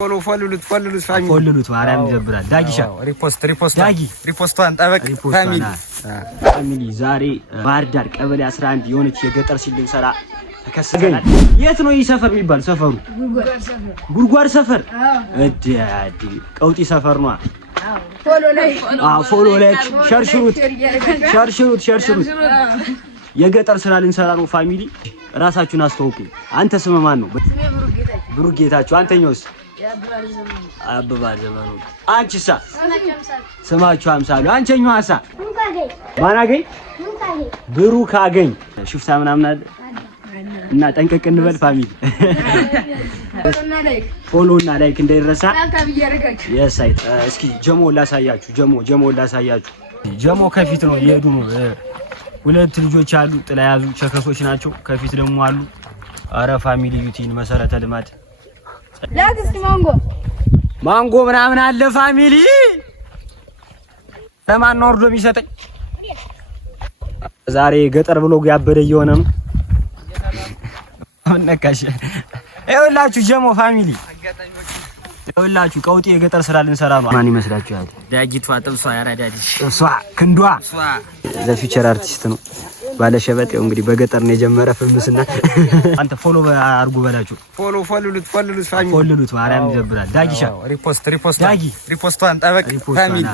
follow family follow ማርያም ይደብራል ዳጊሻ ሪፖስቷን ጠበቅ ፋሚሊ ዛሬ ባህር ዳር ቀበሌ 11 የሆነች የገጠር ሲል ልንሰራ ተከሰተናል። የት ነው ይሰፈር የሚባል ሰፈሩ? ጉርጓር ሰፈር እዲያዲ ቀውጢ ሰፈር ነው። ፎሎ ላይክ ሸርሽሩት የገጠር ስራ ልንሰራ ነው። ፋሚሊ ራሳችሁን አስተዋውቁ። አንተ ስም ማን ነው? ብሩክ ጌታቸው። አንተኛውስ? አበባል ዘመኑ። አንቺሳ? ስማችሁ አምሳሉ። አንቺኛውሳ? ማን አገኝ? ብሩክ አገኝ። ሽፍታ ምናምን አለ እና ጠንቀቅ እንበል ፋሚሊ። ፎሎ እና ላይክ እንዳይረሳ። የሳይት እስኪ ጀሞ ላሳያችሁ። ጀሞ ከፊት ነው እየሄዱ ነው። ሁለት ልጆች አሉ፣ ጥላ ያዙ ቸከሶች ናቸው። ከፊት ደግሞ አሉ። አረ ፋሚሊ ዩቲን መሰረተ ልማት ላግስት ማንጎ ምናምን አለ ፋሚሊ። ለማን ነው ወርዶ የሚሰጠኝ? ዛሬ ገጠር ብሎ ያበደ እየሆነ ነው። ነካሽ ይኸውላችሁ ጀሞ ፋሚሊ ይኸውላችሁ ቀውጤ የገጠር ስራ ልንሰራ ነው። ማን ይመስላችኋል? ዳጊቷ ጥብሷ ያራዳዲሽ ጥብሷ ክንዷ ለፊቸር አርቲስት ነው ባለሸበጥ። እንግዲህ በገጠር ነው የጀመረ ፍምስና። አንተ ፎሎ አርጉ በላችሁ። ፎሎሉት ማርያም ይደብራል። ዳጊሻ ሪፖስቷን ጠበቅ ፋሚሊ